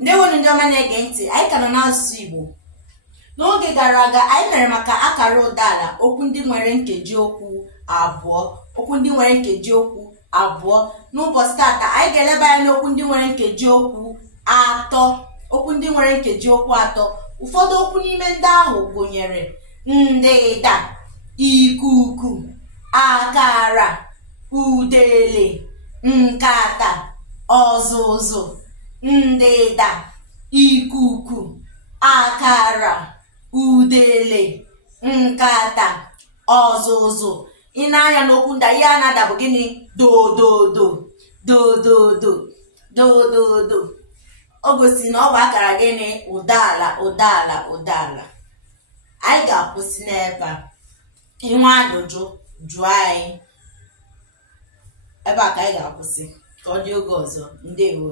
Ndewonu ndị ọma na-ege ntị, anyị ka nọ n'asụsụ Igbo. N'oge gara aga anyị mere maka akara ụdaala okwu ndị nwere nkeji okwu abụọ. N'ụbọchị tata anyị ga-eleba anya n'okwu ndị nwere nkeji okwu atọ. Ụfọdụ okwu n'ime ndị ahụ gụnyere ndịda, ikuku, akara, udele, nkata, ọzụzụ. Ndịda, ikuku, akara, udele, nkata, ọzụzụ. Ị na-anya n'okwu ndị ihe a na-ada bụ gịnị? Dododo. O gosi na ọ bụ akara gịnị? Ụdaala. Anyị ga-akwụsị n'ebe a. Inwe ajụjụ jụọ anyị. Ebe a ka anyị ga-akwụsị. Ka ọ dị oge ọzọ. Ndewo.